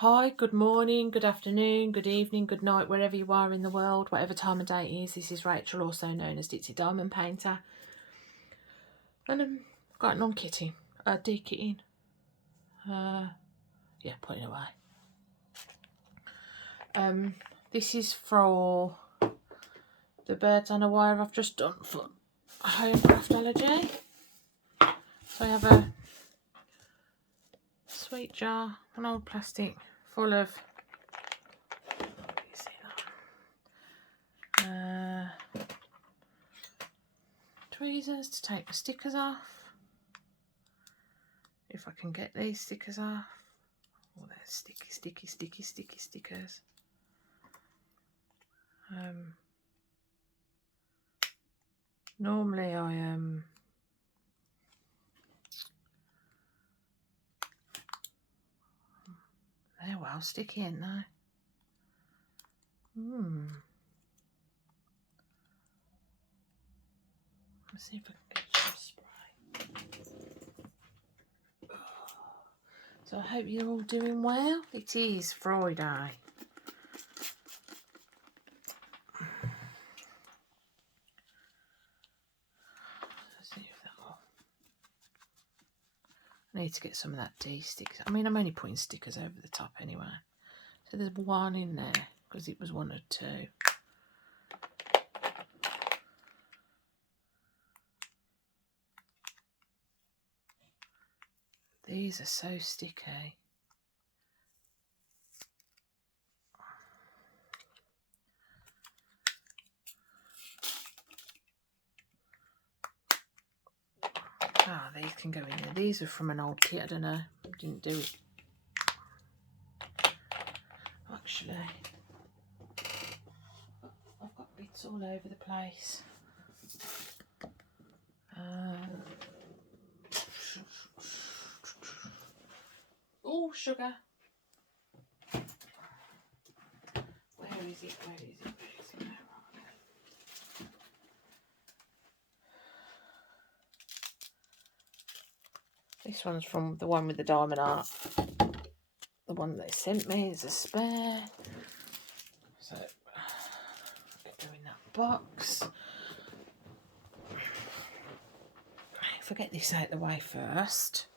Hi, good morning, good afternoon, good evening, good night, wherever you are in the world, whatever time of day it is. This is Rachel, also known as Ditsy Diamond Painter. And I've got an on-kitting, de-kitting. Yeah, putting away. This is for the birds on a wire I've just done for home Craftology. So I have a sweet jar, an old plastic full of tweezers to take the stickers off. If I can get these stickers off. Oh, they're sticky stickers. Normally they're well sticky, ain't they? Let's see if I can get some spray. So I hope you're all doing well. It is Friday. Let's see if that'll... I need to get some of that stickers. I mean, I'm only putting stickers over the top anyway. So there's one in there because it was one or two. These are so sticky. Ah, these can go in there. These are from an old kit. I don't know. Didn't do it. Actually, I've got bits all over the place. Oh, sugar. Where is it? This one's from the one with the diamond art. The one they sent me is a spare. So, get them in that box. If I get this out of the way first.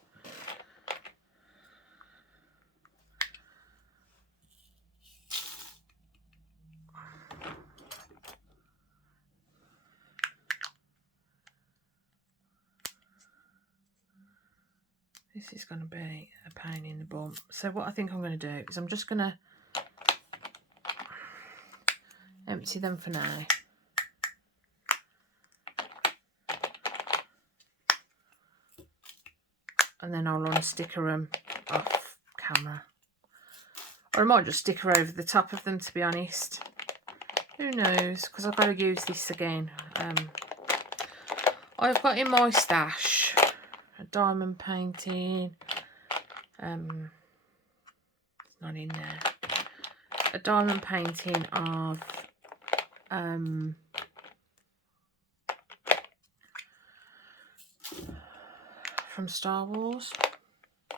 This is going to be a pain in the bum. So what I think I'm going to do is I'm just going to empty them for now. And then I'll unsticker them off camera. Or I might just sticker over the top of them, to be honest. Who knows? Because I've got to use this again. I've got in my stash a diamond painting. It's not in there. A diamond painting of from Star Wars.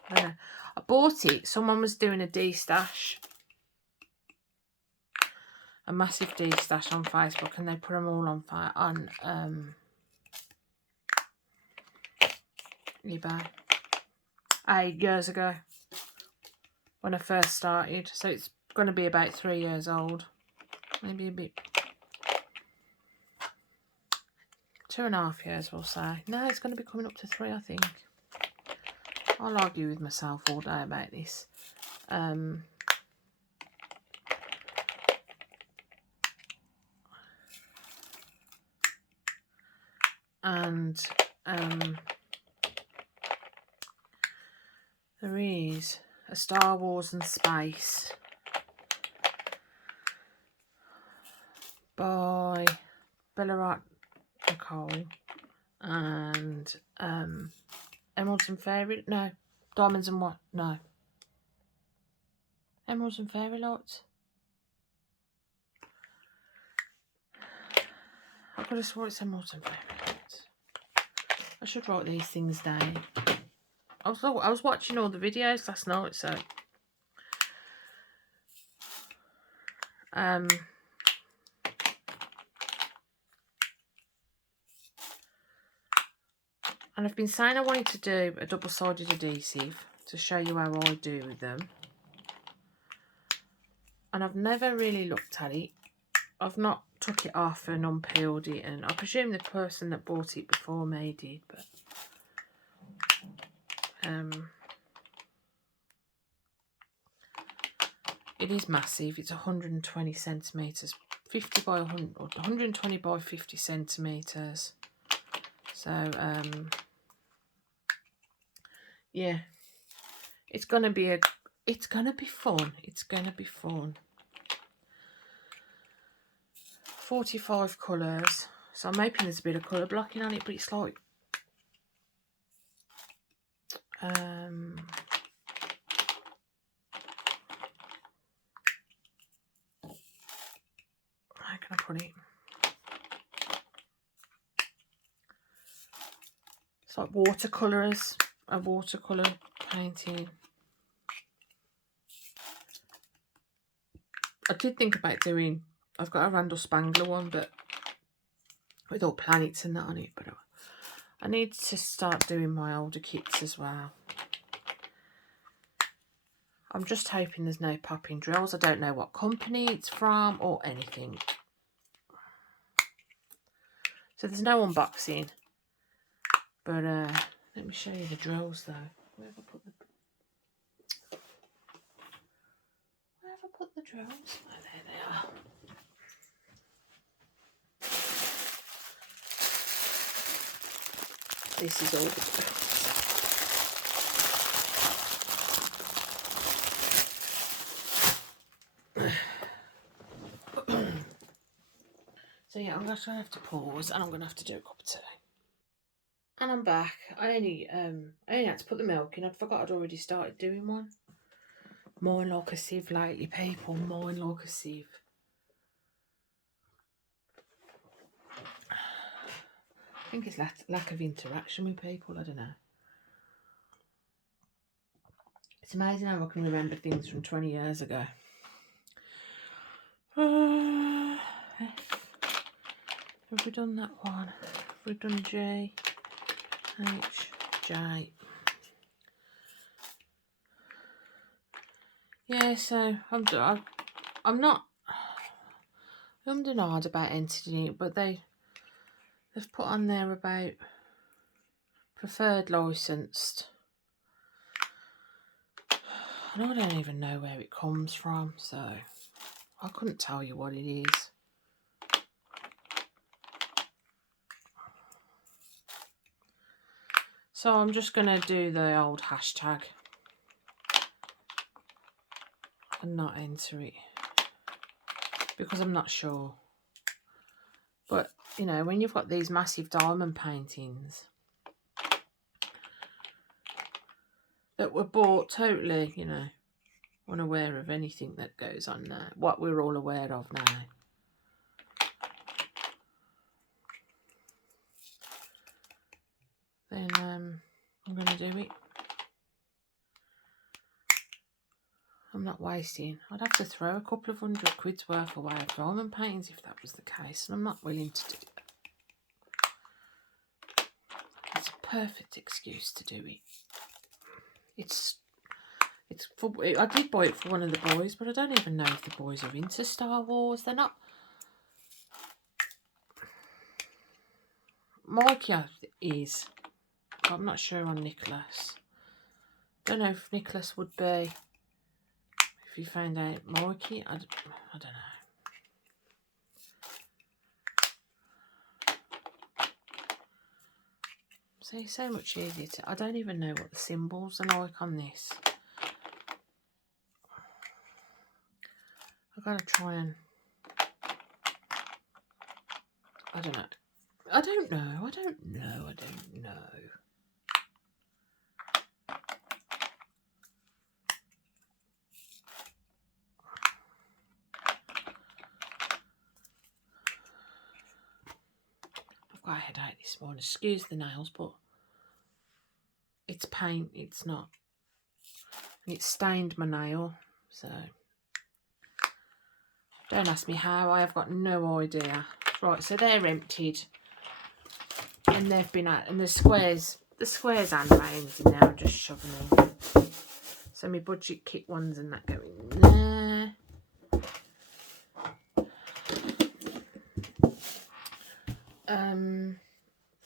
I bought it. Someone was doing a D-stash. A massive D-stash on Facebook, and they put them all on eBay 8 years ago when I first started. So it's going to be about 3 years old, maybe a bit, 2.5 years we'll say. No, it's going to be coming up to 3, I think. I'll argue with myself all day about this. There is a Star Wars and Space by Bella Nicole and Emeralds and Fairy, no, Diamonds and what? No, Emeralds and Fairy Lights. I've got to swear it's Emeralds and Fairy Lights. I should write these things down. I was watching all the videos last night, so And I've been saying I wanted to do a double-sided adhesive to show you how I do with them. And I've never really looked at it. I've not took it off and unpeeled it, and I presume the person that bought it before me did, but it is massive. It's 120 centimetres, 50 by 100, or 120 by 50 centimetres. So yeah, it's gonna be fun. It's gonna be fun. 45 colours, so I'm hoping there's a bit of colour blocking on it, but it's like how can I put it? It's like watercolours, a watercolour painting. I did think about doing, I've got a Randall Spangler one, but with all planets and that on it, but I need to start doing my older kits as well. I'm just hoping there's no popping drills. I don't know what company it's from or anything. So there's no unboxing. But let me show you the drills though. Where have I put the drills? Oh, there they are. This is all the drills. So yeah, I'm going to have to pause, and I'm going to have to do a cup of tea. And I'm back. I only had to put the milk in. I forgot I'd already started doing one. Mine like a sieve lately, people. Mine like a sieve. I think it's lack of interaction with people. I don't know. It's amazing how I can remember things from 20 years ago. Have we done that one? Have we done J, H, J? Yeah, so I'm not denied about entering it, but they've put on there about preferred licensed. And I don't even know where it comes from, so I couldn't tell you what it is. So I'm just going to do the old hashtag and not enter it because I'm not sure. But, you know, when you've got these massive diamond paintings that were bought totally, you know, unaware of anything that goes on there, what we're all aware of now. Then I'm going to do it. I'm not wasting. I'd have to throw a couple of £100 worth away of diamond paintings if that was the case, and I'm not willing to do it. It's a perfect excuse to do it. I did buy it for one of the boys, but I don't even know if the boys are into Star Wars. They're not. Mikey is, but I'm not sure on Nicholas. Don't know if Nicholas would be. If you found out Mikey, I don't know. See, so much easier to. I don't even know what the symbols are like on this. I've got to try and. I don't know. I've got a headache this morning. Excuse the nails, but it's paint. It's not. It stained my nail, so Don't ask me how, I have got no idea. Right, so they're emptied. And they've been out, and the squares and rounds in there, I'm just shoving in. So my budget kit ones and that go in there.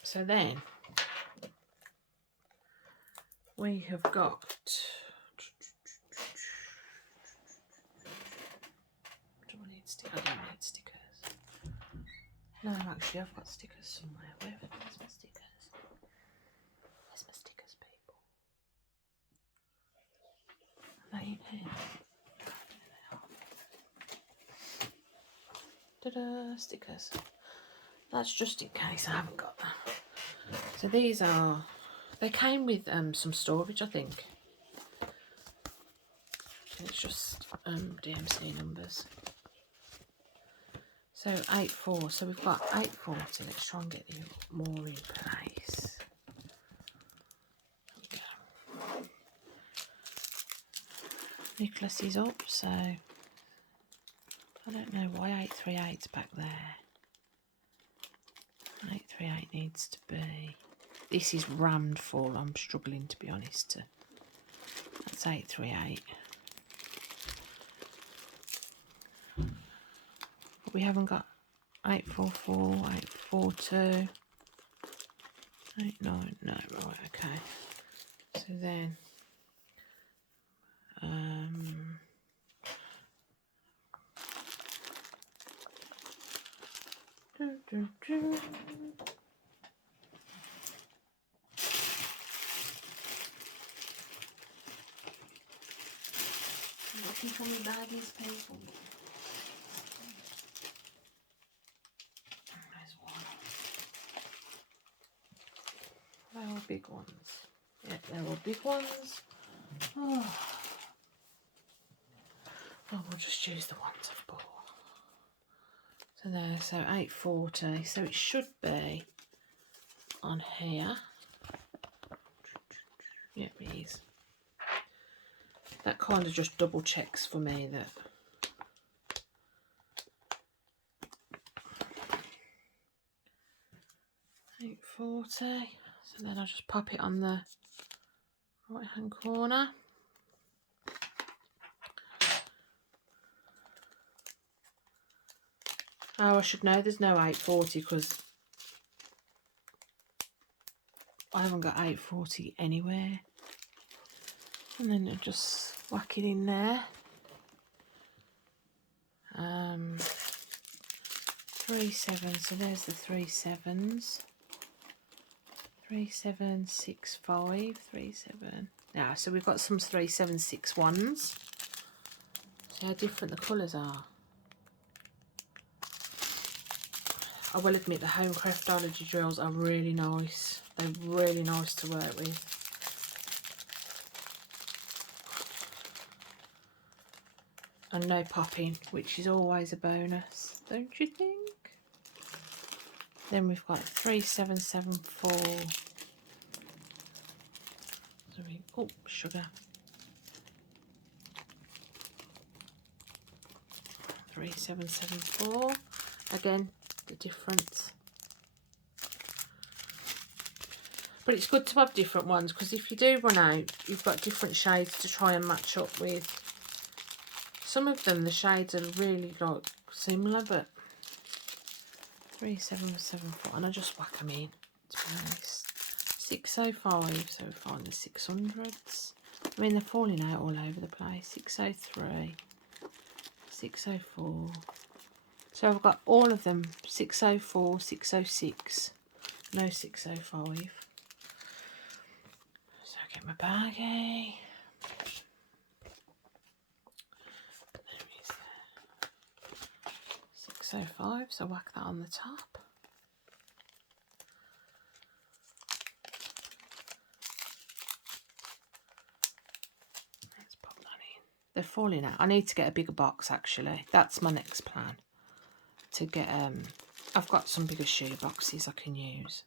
So then we have got do I need stickers? I don't need stickers. No, actually I've got stickers somewhere. Where's my stickers? Where's my stickers, people? Are they in here? Ta-da, stickers. That's just in case I haven't got that. So these are, they came with some storage, I think. It's just DMC numbers. So 8-4, so we've got 840. Let's try and get more in place. There we go. Nicholas is up, so I don't know why 838's back there. 838 needs to be. This is rammed full. I'm struggling, to be honest. That's 838. But we haven't got 844, 842, 89. No, right, okay. So then, looking for me baggies, people. There's one. They're all big ones. Yeah, they're all big ones. Oh, we'll just use the ones I've bought. So there, so 840. So it should be on here. Yeah, it is. That kind of just double checks for me that $8.40. So then I'll just pop it on the right hand corner. Oh, I should know there's no 840 because I haven't got 840 anywhere. And then I'll just whack it in there. 37, so there's the 37s. 3765, 37. Yeah, so we've got some 3761s. See how different the colours are. I will admit the home Craftology drills are really nice. They're really nice to work with. And no popping, which is always a bonus, don't you think? Then we've got 3774. Sorry. Oh, sugar. 3774. Again, the difference. But it's good to have different ones because if you do run out, you've got different shades to try and match up with. Some of them, the shades are really like similar, but 3774, and I just whack them in, to be honest. 605, so we find the 600s. I mean, they're falling out all over the place. 603, 604. So I've got all of them, 604, 606, no 605. So I get my baggie. 605, so whack that on the top. Let's pop that in. They're falling out. I need to get a bigger box actually. That's my next plan. To get I've got some bigger shoe boxes I can use.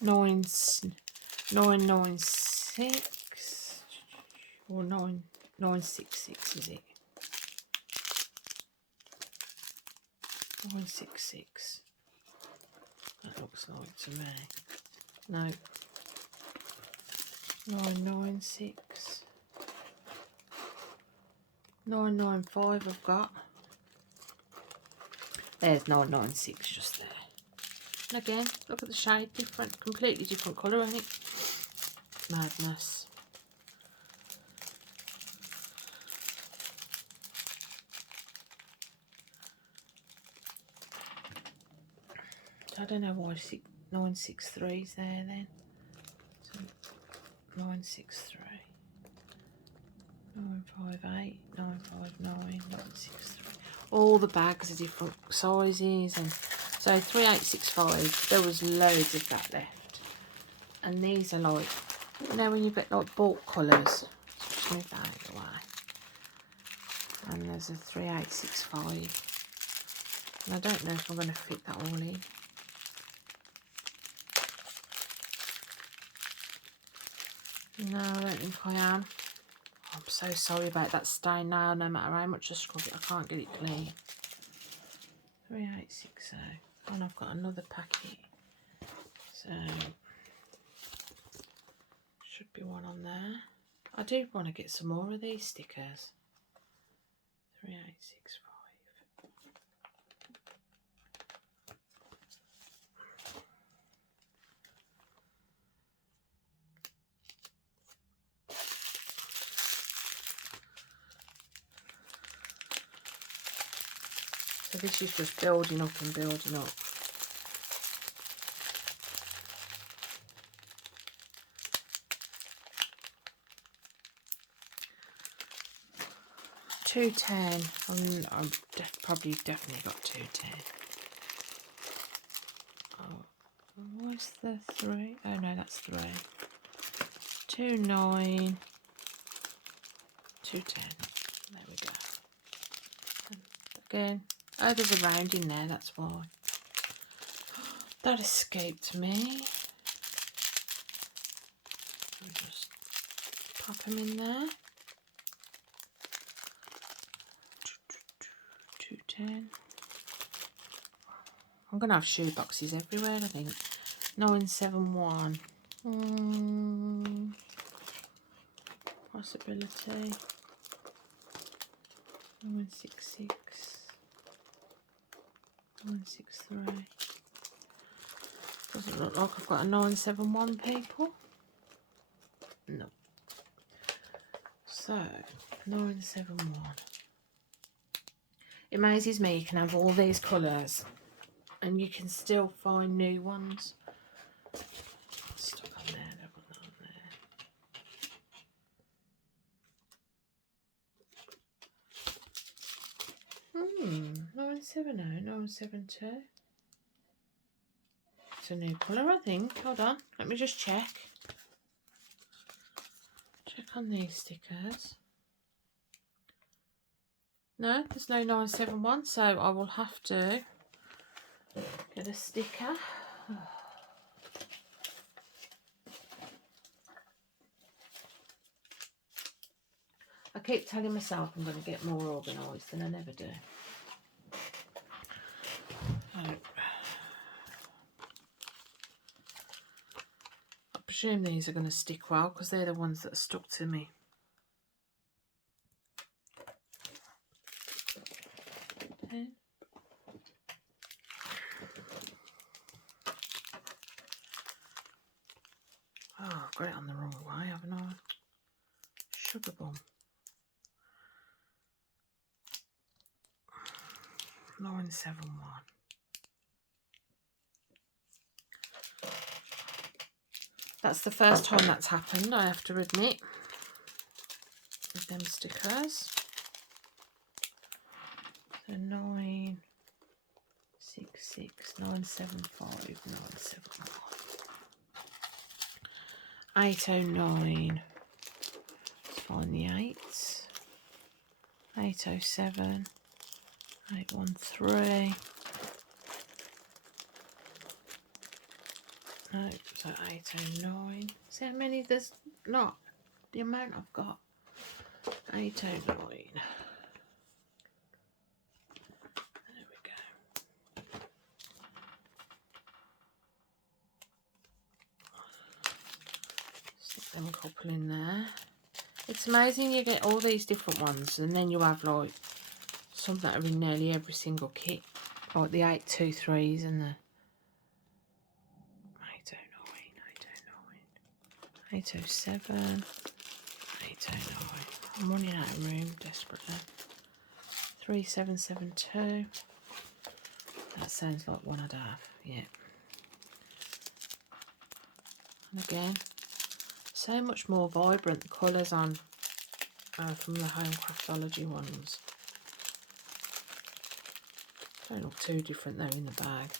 996 or 966 is it? 966. That looks like to me. No. 996. 995 I've got. There's 996 just there. And again, look at the shade, different, completely different colour, isn't it? Madness. I don't know why 963 is there then. So 963, 958, 959, 963. All the bags are different sizes, and so 3865. There was loads of that left, and these are like, you know, when you get like bulk colours. Just move that out of the way. And there's a 3865. And I don't know if I'm going to fit that all in. No, I don't think I am. I'm so sorry about that stain nail. No matter how much I scrub it, I can't get it clean. 3860. And I've got another packet. So, should be one on there. I do want to get some more of these stickers. 3865. So this is just building up and building up. $2.10. I'm probably definitely got $2.10. Oh, what's the 3? Oh no, that's 3. 2.9. 2.10. There we go. And again, oh, there's a round in there. That's why. That escaped me. I'll just pop them in there. 2.10. I'm going to have shoe boxes everywhere, I think. 971. Possibility. 966. 963. Doesn't look like I've got a 971, people. No. So, 971. It amazes me you can have all these colours and you can still find new ones. Stuck on there, don't put that on there. 970, 972. It's a new colour, I think. Hold on, let me just check. Check on these stickers. No, there's no 971, so I will have to get a sticker. I keep telling myself I'm going to get more organised, and I never do. I presume these are going to stick well because they're the ones that are stuck to me. Oh, I've got it on the wrong way, haven't I? Sugar bomb. 971. That's the first time that's happened, I have to admit, with them stickers. So 966, 975, 971. 809. Let's find the 8s. 807. 813. No, so 809. See how many there's not? The amount I've got. 809. There we go. some couple in there. It's amazing you get all these different ones, and then you have like some that are in nearly every single kit, like the 823s and the 807, 809. I'm running out of room desperately. 3772. That sounds like one I'd have, yeah. And again, so much more vibrant colours on from the home Craftology ones. Don't look too different though in the bag.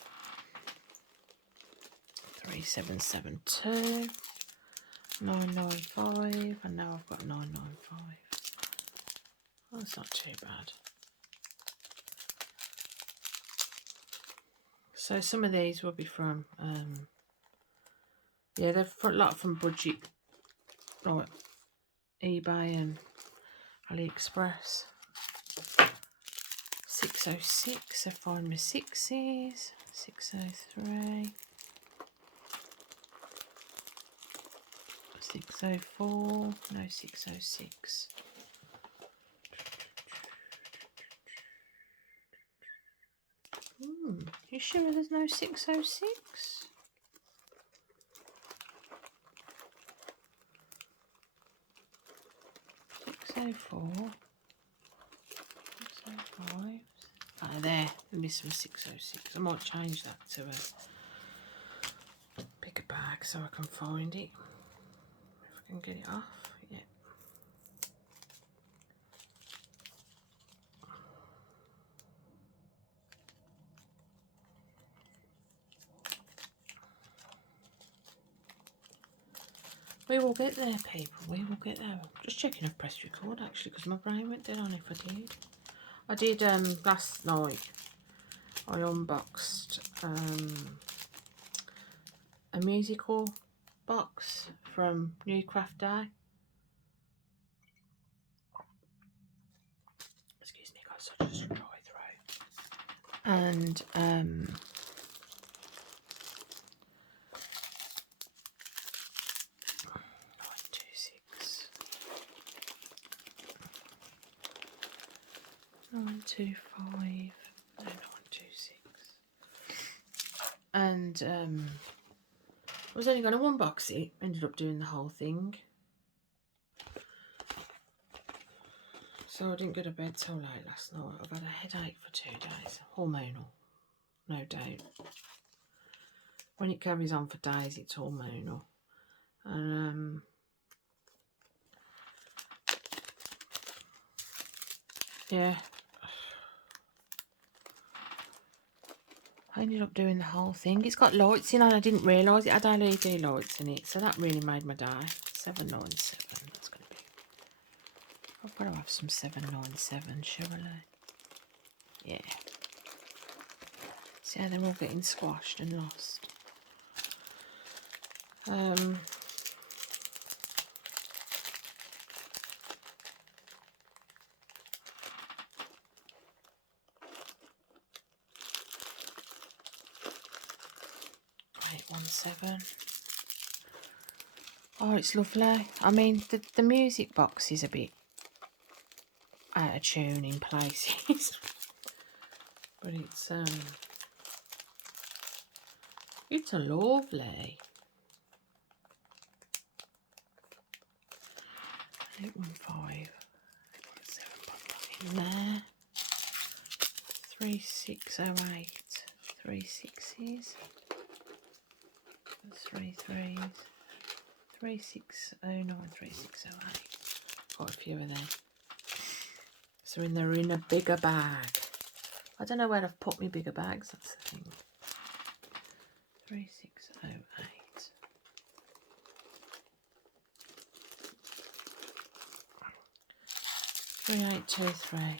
3772, 995, and now I've got 995. That's not too bad. So some of these will be from, yeah, they're a lot from budget, like eBay and AliExpress. 606, so find my sixes. 603. 604, no 606. You sure there's no 606? Oh, 605. Oh, there. There'll be some 606. I might change that to a bigger bag so I can find it. If I can get it off, yeah. We will get there, people. We will get there. Just checking I've pressed record actually, because my brain went dead on if I did. I did last night. I unboxed a musical box from New Craft Day. Excuse me, got such a dry throat. And 925, no, 926. And I was only going to unbox it, ended up doing the whole thing. So I didn't go to bed till late last night. I've had a headache for 2 days. Hormonal, no doubt. When it carries on for days, it's hormonal. And yeah. I ended up doing the whole thing. It's got lights in and I didn't realise it had LED lights in it. So that really made my day. 797. That's going to be... I've got to have some 797, surely. Yeah. See how they're all getting squashed and lost. 817. Oh, it's lovely. I mean, the music box is a bit out of tune in places, but it's a lovely. 815. 817 in there. 3608. 3 6s. 3 3s. 3609. 3608. Quite a few of them. So they're in a bigger bag. I don't know where I've put my bigger bags, that's the thing. 3608. 3823.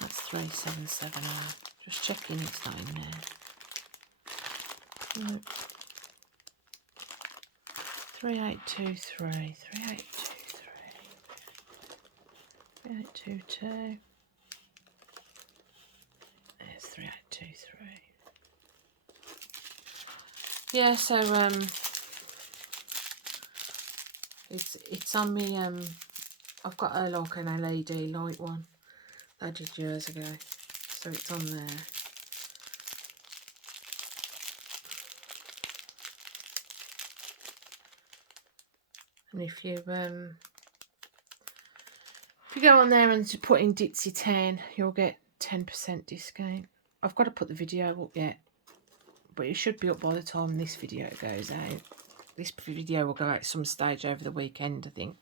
That's 3770. Just checking it's not in there. No. 3823. 3823. 3822. There's 3823. Yeah, so It's on me. I've got a like an LED light one that I did years ago, so it's on there. And if you go on there and put in Ditsy 10, you'll get 10% discount. I've got to put the video up yet, but it should be up by the time this video goes out. This video will go out some stage over the weekend, I think.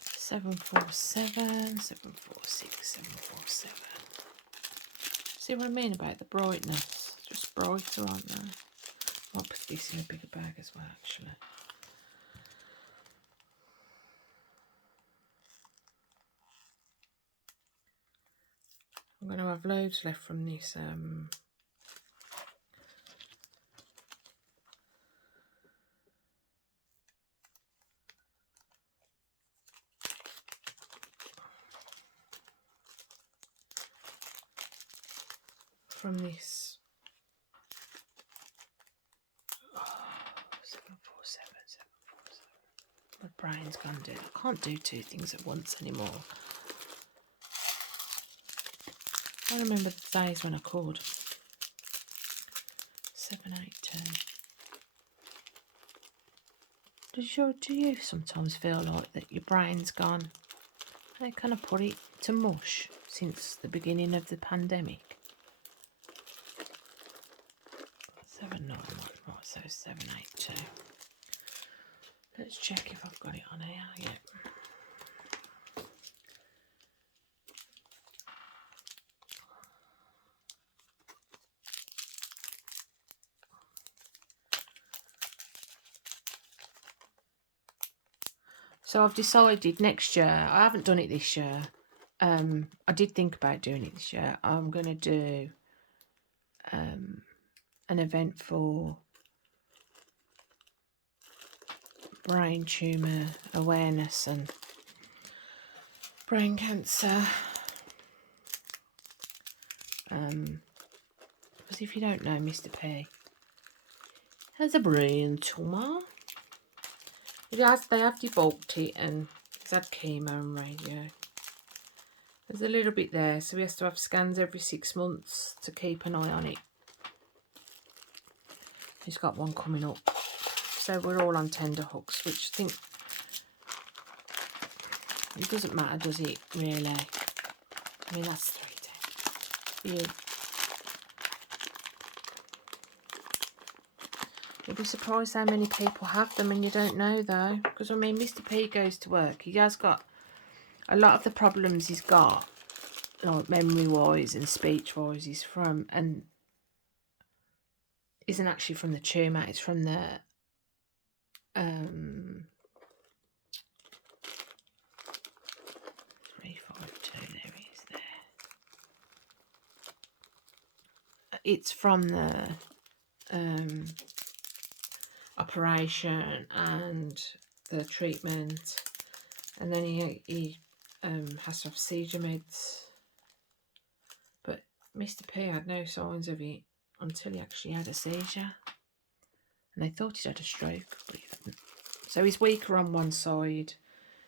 747, 746, 747. See what I mean about the brightness? It's just brighter, aren't they? I'll put this in a bigger bag as well, actually. I'm going to have loads left from this from this 747, 747. My brain's gone dead. I can't do two things at once anymore. I remember the days when I could. 782. Do you sometimes feel like that your brain's gone? They kind of put it to mush since the beginning of the pandemic. 791, right, so 782. Let's check if I've got it on here. Yep. So I've decided next year, I haven't done it this year. I did think about doing it this year. I'm going to do an event for brain tumour awareness and brain cancer. Because if you don't know, Mr. P has a brain tumour. They have debulked it and he's had chemo and radio. There's a little bit there, so he has to have scans every 6 months to keep an eye on it. He's got one coming up. So we're all on tender hooks, which I think it doesn't matter, does it, really? I mean, that's 3 days. You'll be surprised how many people have them and you don't know, though. Because, I mean, Mr. P goes to work. He has got a lot of the problems he's got, like memory-wise and speech-wise, is from, and isn't actually from the tumour. It's from the 352. There he is. There. It's from the operation and the treatment, and then he has to have seizure meds. But Mr. P had no signs of it until he actually had a seizure, and they thought he'd had a stroke, but he didn't. So he's weaker on one side,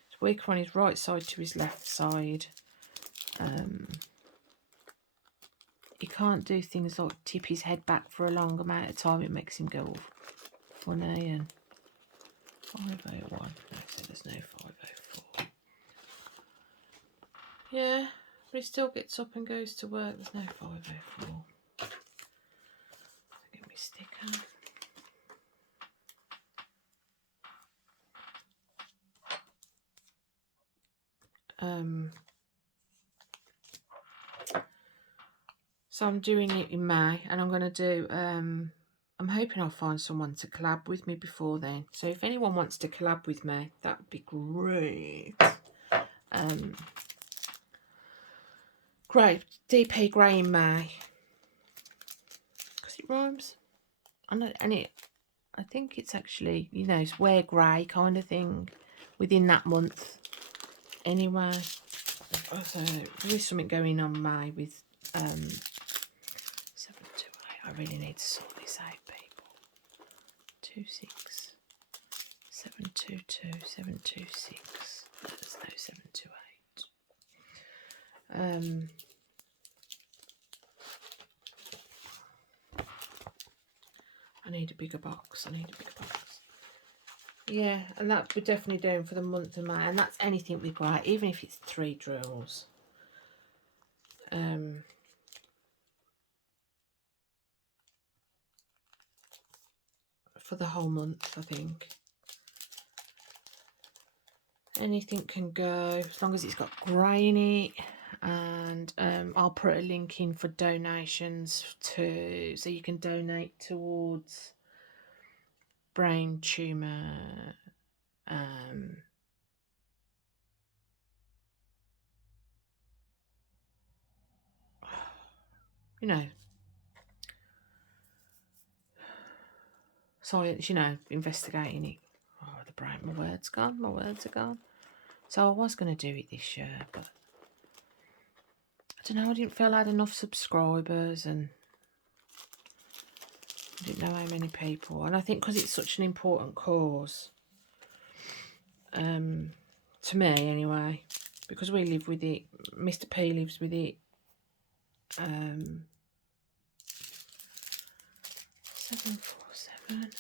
he's weaker on his right side to his left side. He can't do things like tip his head back for a long amount of time. It makes him go funny. And 501. No, so there's no 504. Yeah, but he still gets up and goes to work. There's no 504. Get me sticker. So I'm doing it in May, and I'm going to do, I'm hoping I'll find someone to collab with me before then. So if anyone wants to collab with me, that would be great. Great, DP Grey in May. Because it rhymes. And I think it's actually, you know, it's wear grey kind of thing within that month. Anyway, so there is something going on May with 728. I really need to sort this out, people. 26, 7, 722, 726. There's no 728. I need a bigger box. Yeah, and that we're definitely doing for the month of May, and that's anything we buy, even if it's 3 drills. For the whole month, I think. Anything can go, as long as it's got grey in it. And I'll put a link in for donations too, so you can donate towards brain tumour, you know, science, you know, investigating it. Oh, the brain, my words are gone. So I was going to do it this year, but I don't know, I didn't feel I had enough subscribers, and I didn't know how many people. And I think because it's such an important cause, to me anyway, because we live with it, Mr. P lives with it. 747.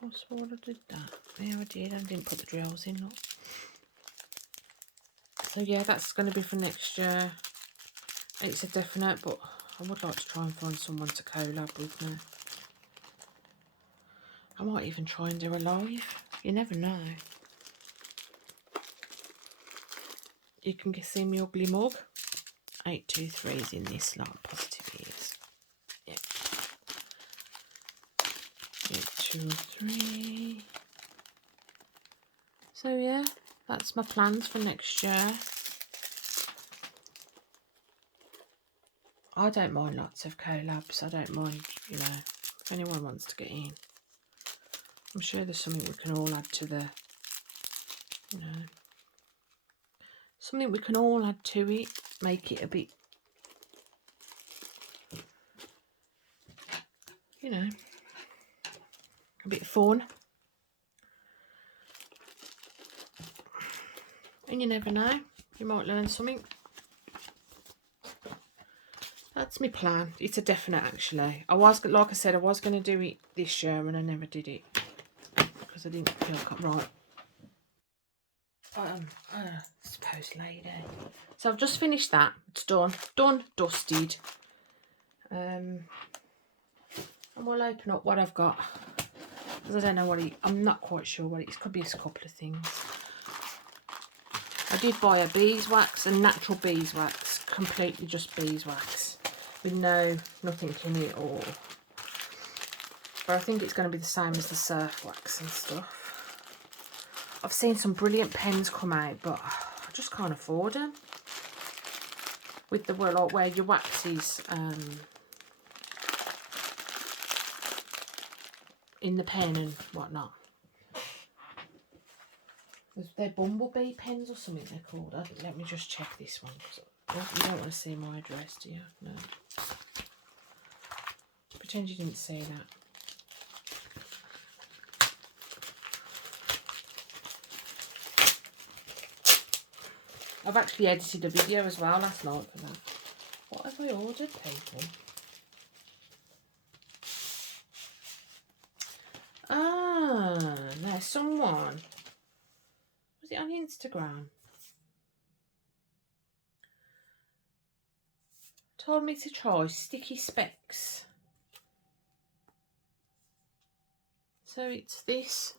Possible I did that. Yeah, I did. I didn't put the drills in. Look. So yeah, that's going to be for next year. It's a definite, but I would like to try and find someone to collab with me. I might even try and do a live. You never know. You can see me ugly mug. 823 is in this lot. Positive is. Yeah. 823. So yeah, that's my plans for next year. I don't mind lots of collabs. I don't mind, you know, if anyone wants to get in. I'm sure there's something we can all add to the, you know, something we can all add to it, make it a bit, you know, a bit fun. And you never know, you might learn something. That's my plan. It's a definite, actually. I was, like I said, I was going to do it this year and I never did it because I didn't feel right. Suppose lady. So I've just finished that. It's done, dusted. And we'll open up what I've got, because I don't know what I'm not quite sure what it is. Could be a couple of things. I did buy a beeswax, a natural beeswax, completely just beeswax, with nothing in it or. But I think it's going to be the same as the surf wax and stuff. I've seen some brilliant pens come out, but I just can't afford them. With the like where your wax is in the pen and whatnot. They're bumblebee pens or something they're called. Let me just check this one. You don't want to see my address, do you? No. Pretend you didn't see that. I've actually edited a video as well last night for that. What have I ordered, people? Ah, there's someone. Was it on Instagram? Told me to try sticky specs. So it's this.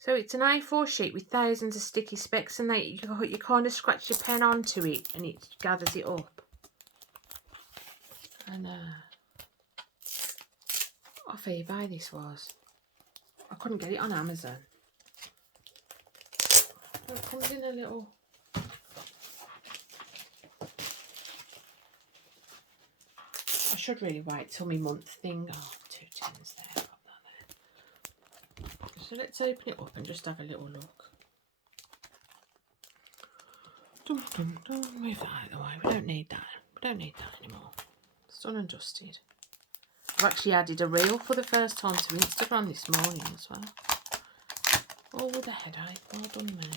So it's an A4 sheet with thousands of sticky specks, and you kind of scratch your pen onto it and it gathers it up. And off eBay this was. I couldn't get it on Amazon. It comes in a little. I should really wait till my month thing. Oh, 2 tins there. I've got that there. So let's open it up and just have a little look. Move that out of the way. We don't need that. We don't need that anymore. It's done and dusted. I've actually added a reel for the first time to Instagram this morning as well. Oh, with a headache. Well done, me.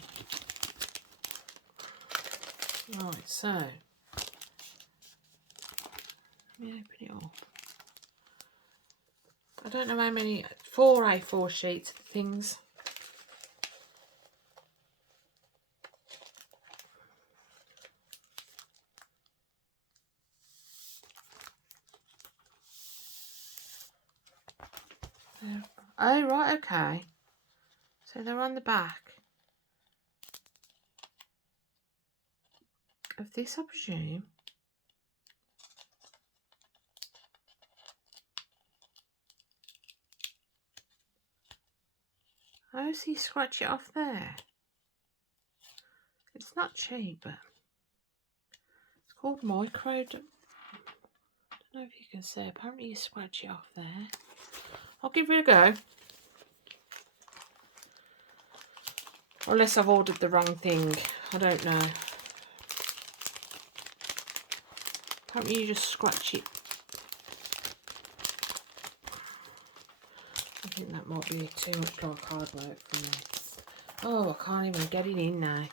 Right, so let me open it up. I don't know how many, 4 A4 sheets of things. Oh, right, okay. So they're on the back of this, I presume. Oh, so you scratch it off there. It's not cheap, but it's called micro. I don't know if you can see. Apparently you scratch it off there. I'll give it a go. Unless I've ordered the wrong thing. I don't know. Apparently you just scratch it. I think that might be too much like hard work for me. Oh, I can't even get it in now.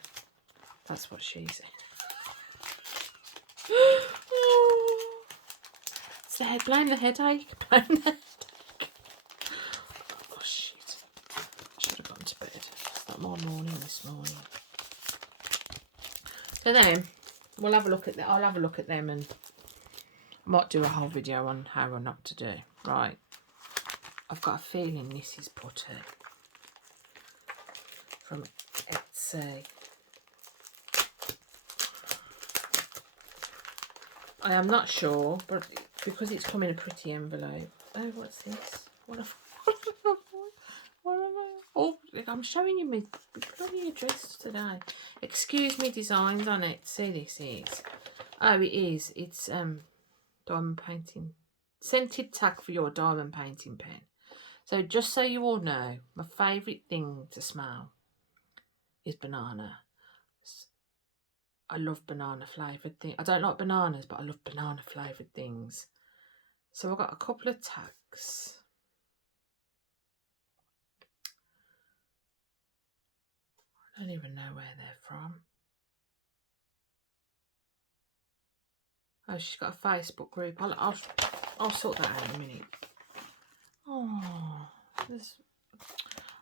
That's what she said. Oh, it's the head, blame the headache. Blame the headache. Oh shit. I should have gone to bed. It's not my morning this morning. So then we'll have a look at that. I'll have a look at them and I might do a whole video on how or not to do. Right. I've got a feeling this is putty from Ditsy. I am not sure, but because it's come in a pretty envelope. Oh, what's this? What have I? Oh, I'm showing you my bloody address today. Excuse me, designs on it. See, this is. Oh, it is. It's diamond painting. Scented tack for your diamond painting pen. So just so you all know, my favourite thing to smell is banana. I love banana flavoured things. I don't like bananas, but I love banana flavoured things. So I've got a couple of tacks. I don't even know where they're from. Oh, she's got a Facebook group. I'll sort that out in a minute. Oh,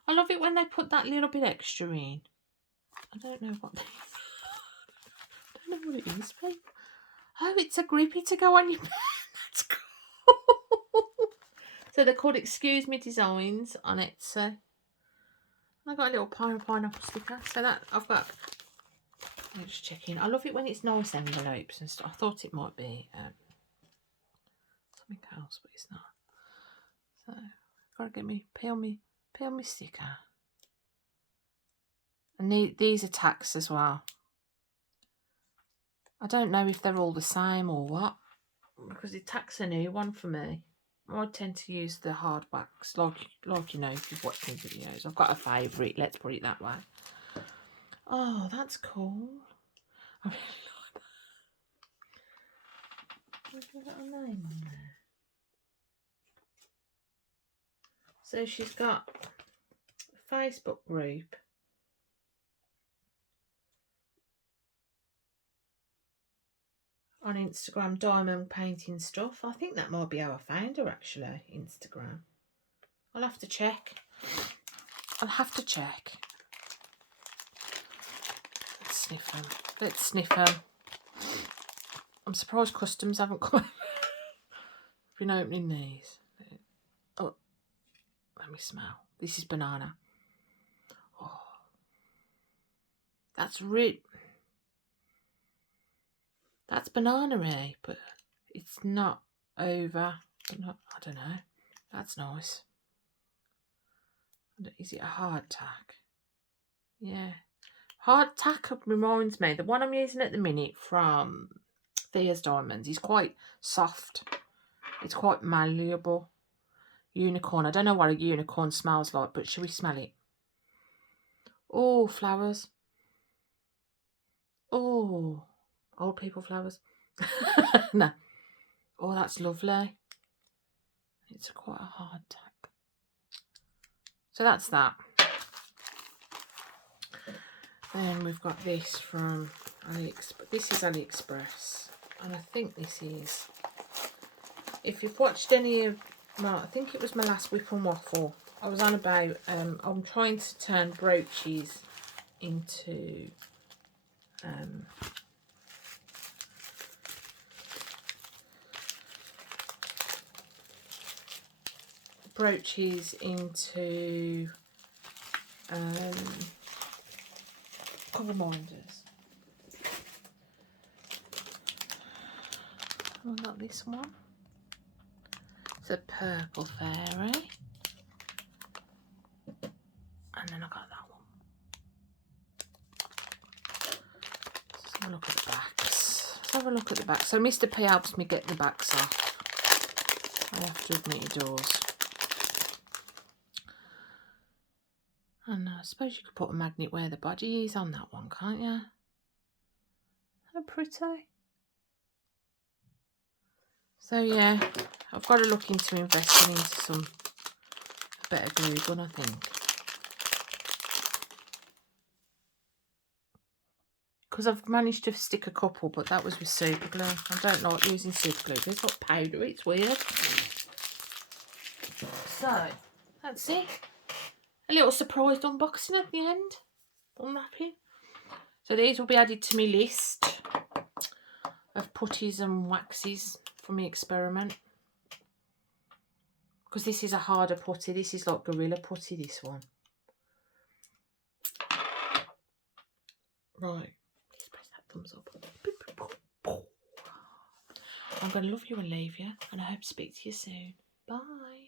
I love it when they put that little bit extra in. I don't know what they... I don't know what it is, babe. Oh, it's a grippy to go on your pen. That's cool. So they're called Excuse Me Designs on it. So I got a little pineapple sticker. So that I've got. I'm just checking. I love it when it's nice envelopes and stuff. I thought it might be something else, but it's not. So I've got to get me peel me sticker. And these are tacks as well. I don't know if they're all the same or what, because the tack's a new one for me. I tend to use the hard wax, like you know, if you've watched my videos. I've got a favourite, let's put it that way. Oh, that's cool. I really like that. Have I got a name on there? So she's got a Facebook group. On Instagram, diamond painting stuff. I think that might be how I found her actually, Instagram. I'll have to check. Let's sniff them. Let's sniff them. I'm surprised customs haven't come. I've been opening these. Oh, let me smell. This is banana. Oh, that's that's banana-y, but it's not over. I don't know. That's nice. Is it a hard tack? Yeah. Hard tack reminds me, the one I'm using at the minute from Thea's Diamonds is quite soft. It's quite malleable. Unicorn. I don't know what a unicorn smells like, but should we smell it? Oh, flowers. Oh, old people flowers. No. Oh, that's lovely. It's quite a hard tack. So that's that. Then we've got this from AliExpress. This is AliExpress. And I think this is... If you've watched any of my... I think it was my last Whip and Waffle. I was on about... I'm trying to turn brooches into... brooches into cover minders. I got this one. It's a purple fairy, and then I got that one. Let's have a look at the backs. Let's have a look at the back. So Mr. P helps me get the backs off. I have to admit he does. And I suppose you could put a magnet where the body is on that one, can't you? How pretty. So yeah, I've got to look into investing into some better glue gun, I think. Because I've managed to stick a couple, but that was with super glue. I don't like using super glue. It's not powdery, it's weird. So, that's it. A little surprised unboxing at the end. Unwrapping. So these will be added to my list of putties and waxes for my experiment. Because this is a harder putty. This is like Gorilla Putty, this one. Right. Please press that thumbs up. I'm going to love you and leave you. And I hope to speak to you soon. Bye.